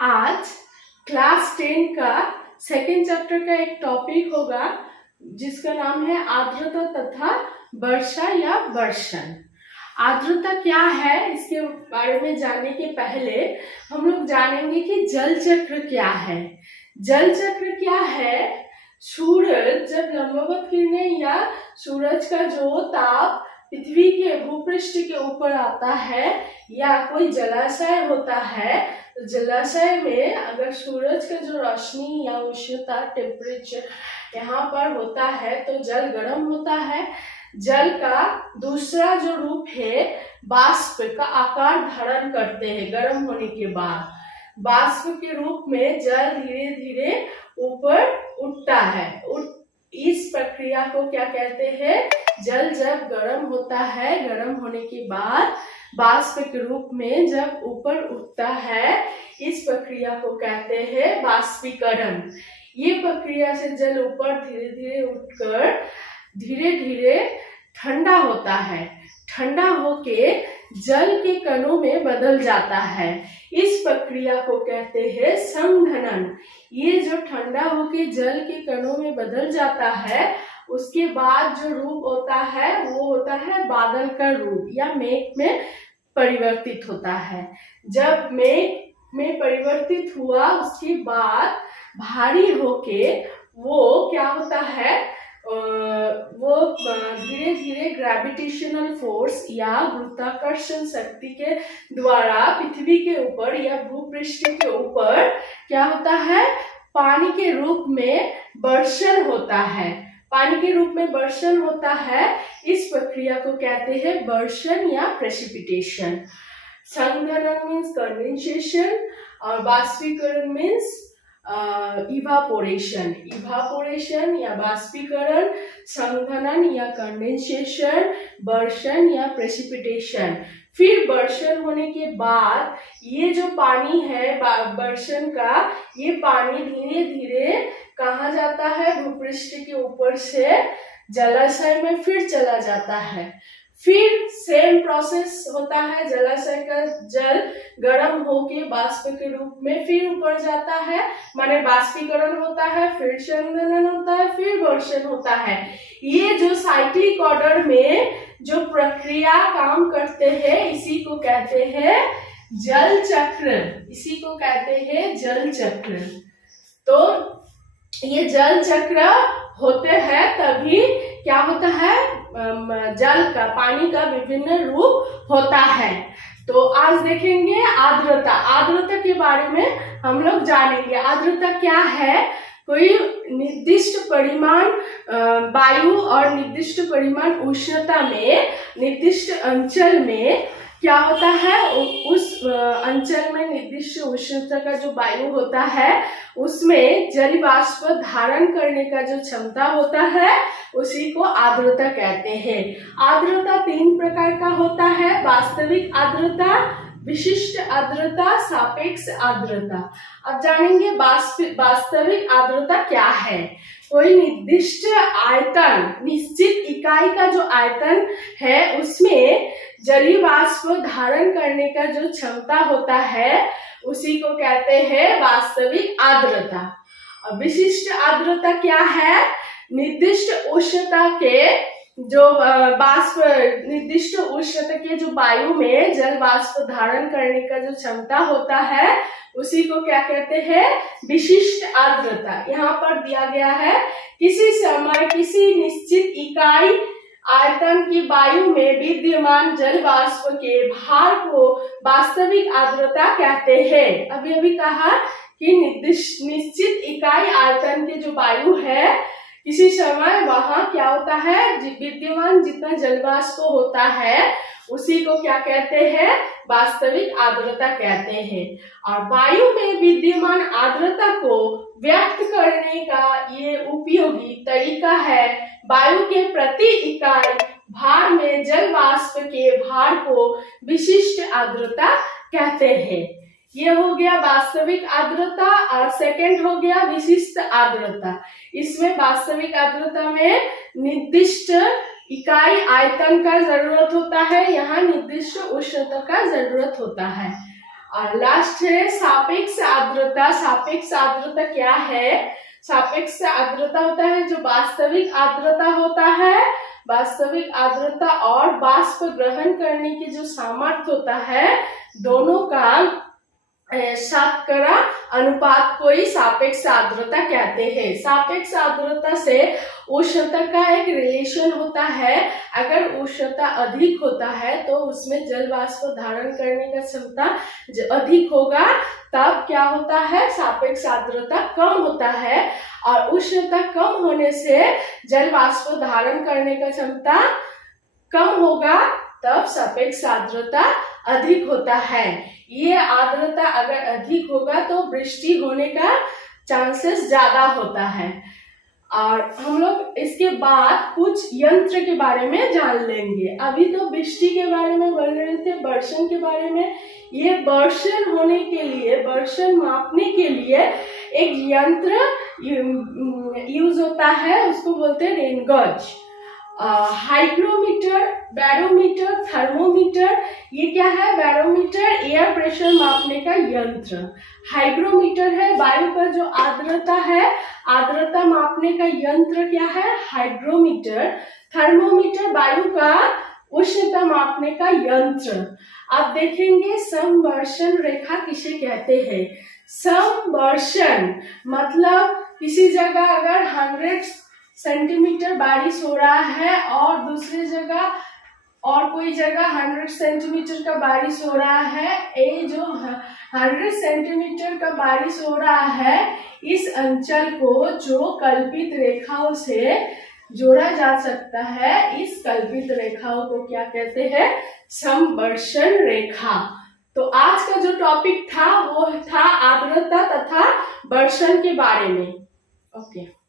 आज क्लास 10 का second chapter का एक टॉपिक होगा जिसका नाम है आर्द्रता तथा वर्षा या वर्षण। आर्द्रता क्या है इसके बारे में जानने के पहले हम लोग जानेंगे कि जल चक्र क्या है। जल चक्र क्या है? सूरज जब लंबवत किरणें या सूरज का जो ताप पृथ्वी के भूपृष्ठ के ऊपर आता है या कोई जलाशय होता है, तो जलाशय में अगर सूरज का जो रोशनी या उष्णता टेम्परेचर यहाँ पर होता है तो जल गर्म होता है। जल का दूसरा जो रूप है बाष्प का आकार धारण करते हैं। गर्म होने के बाद बाष्प के रूप में जल धीरे धीरे ऊपर उठता है। इस प्रक्रिया को क्या कहते हैं? जल जब गर्म होता है, गर्म होने के बाद बाष्प के रूप में जब ऊपर उठता है, इस प्रक्रिया को कहते हैं बाष्पीकरण। ये प्रक्रिया से जल ऊपर धीरे धीरे उठकर धीरे धीरे ठंडा होता है। ठंडा होके जल के कणों में बदल जाता है। इस प्रक्रिया को कहते हैं संघनन। ये जो ठंडा होके जल के कणों में बदल जाता है, उसके बाद जो रूप होता है वो होता है बादल का रूप या मेघ में परिवर्तित होता है। जब मेघ में परिवर्तित हुआ उसके बाद भारी होके वो क्या होता है, वो धीरे धीरे ग्रेविटेशनल फोर्स या गुरुत्वाकर्षण शक्ति के द्वारा पृथ्वी के ऊपर या भूपृष्ठ के ऊपर क्या होता है, पानी के रूप में वर्षण होता है। पानी के रूप में वर्षण होता है। इस प्रक्रिया को कहते हैं वर्षण या प्रेसिपिटेशन। संघनन मीन्स कंडेंसेशन और बाष्पीकरण मीन्स इवापोरेशन। इवापोरेशन या बाष्पीकरण, संघनन या कंडेंसेशन, वर्षण या प्रेसिपिटेशन। फिर वर्षण होने के बाद ये जो पानी है वर्षण का, ये पानी धीरे धीरे कहाँ जाता है? भूपृष्ठ के ऊपर से जलाशय में फिर चला जाता है। फिर सेम प्रोसेस होता है। जलाशय का जल गर्म होके बाष्प के रूप में फिर ऊपर जाता है, माने बाष्पीकरण होता है, फिर संघनन होता है, फिर वर्षण होता है। ये जो साइक्लिक ऑर्डर में जो प्रक्रिया काम करते हैं इसी को कहते हैं जल चक्र। इसी को कहते हैं जल चक्र। तो ये जल चक्र होते हैं तभी क्या होता है, जल का, पानी का विभिन्न रूप होता है। तो आज देखेंगे आर्द्रता। आर्द्रता के बारे में हम लोग जानेंगे। आर्द्रता क्या है? कोई निर्दिष्ट परिमाण वायु और निर्दिष्ट परिमाण उष्णता में निर्दिष्ट अंचल में क्या होता है, उस अंचल में निर्दिष्ट उष्णता का जो वायु होता है उसमें जल वाष्प धारण करने का जो क्षमता होता है उसी को आर्द्रता कहते हैं। आर्द्रता 3 प्रकार का होता है: वास्तविक आर्द्रता, विशिष्ट आर्द्रता, सापेक्ष आर्द्रता। अब जानेंगे वास्तविक आर्द्रता क्या है। कोई निर्दिष्ट आयतन, निश्चित इकाई का जो आयतन है उसमें जलीय वाष्प धारण करने का जो क्षमता होता है उसी को कहते हैं वास्तविक आर्द्रता। और विशिष्ट आर्द्रता क्या है? निर्दिष्ट उष्णता के जो वाष्प, निर्दिष्ट उष्णता के जो वायु में जल वाष्प धारण करने का जो क्षमता होता है उसी को क्या कहते हैं? विशिष्ट आर्द्रता। यहाँ पर दिया गया है किसी समय किसी निश्चित इकाई आयतन की वायु में विद्यमान जल वाष्प के भार को वास्तविक आर्द्रता कहते हैं। अभी अभी कहा कि निश्चित इकाई आयतन के जो वायु है किसी समय वहां क्या होता है, विद्यमान जितना जल वाष्प होता है उसी को क्या कहते हैं? वास्तविक आर्द्रता कहते हैं। और वायु में विद्यमान आर्द्रता को व्यक्त करने का ये उपयोगी तरीका है वायु के प्रति इकाई भार में जल वाष्प के भार को विशिष्ट आर्द्रता कहते हैं। ये हो गया वास्तविक आर्द्रता। और सेकंड हो गया विशिष्ट आर्द्रता। इसमें वास्तविक आर्द्रता में निर्दिष्ट इकाई आयतन का जरूरत होता है, यहाँ निर्दिष्ट उष्णता का जरूरत होता है। और लास्ट है सापेक्ष आर्द्रता। सापेक्ष आर्द्रता क्या है? सापेक्ष आर्द्रता होता है जो वास्तविक आर्द्रता होता है, वास्तविक आर्द्रता और वाष्प ग्रहण करने की जो सामर्थ्य होता है, दोनों का शतकरा अनुपात को ही सापेक्ष आर्द्रता कहते हैं। सापेक्ष आर्द्रता से उष्णता का एक रिलेशन होता है। अगर उष्णता अधिक होता है तो उसमें जल वाष्प धारण करने का क्षमता अधिक होगा, तब क्या होता है? सापेक्ष आर्द्रता कम होता है। और उष्णता कम होने से जल वाष्प धारण करने का क्षमता कम होगा, तब सापेक्ष आर्द्रता अधिक होता है। ये आर्द्रता अगर अधिक होगा तो वृष्टि होने का चांसेस ज्यादा होता है। और हम लोग इसके बाद कुछ यंत्र के बारे में जान लेंगे। अभी तो वृष्टि के बारे में बोल रहे थे, वर्षण के बारे में। ये वर्षण होने के लिए, वर्षण मापने के लिए एक यंत्र यूज होता है, उसको बोलते हैं rain gauge. Hygrometer, barometer, thermometer, ये क्या है? बैरोमीटर एयर प्रेशर मापने का यंत्र। हाइग्रोमीटर है वायु का जो आर्द्रता है, आर्द्रता मापने का यंत्र क्या है? हाइग्रोमीटर। थर्मोमीटर वायु का उष्णता मापने का यंत्र। आप देखेंगे समवर्षण रेखा किसे कहते हैं? समवर्षण मतलब किसी जगह अगर 100 सेंटीमीटर बारिश हो रहा है और दूसरी जगह और कोई जगह 100 सेंटीमीटर का बारिश हो रहा है, ये जो 100 सेंटीमीटर का बारिश हो रहा है, इस अंचल को जो कल्पित रेखाओं से जोड़ा जा सकता है, इस कल्पित रेखाओं को क्या कहते हैं? समवर्षण रेखा। तो आज का जो टॉपिक था वो था आर्द्रता तथा वर्षण के बारे में। ओके।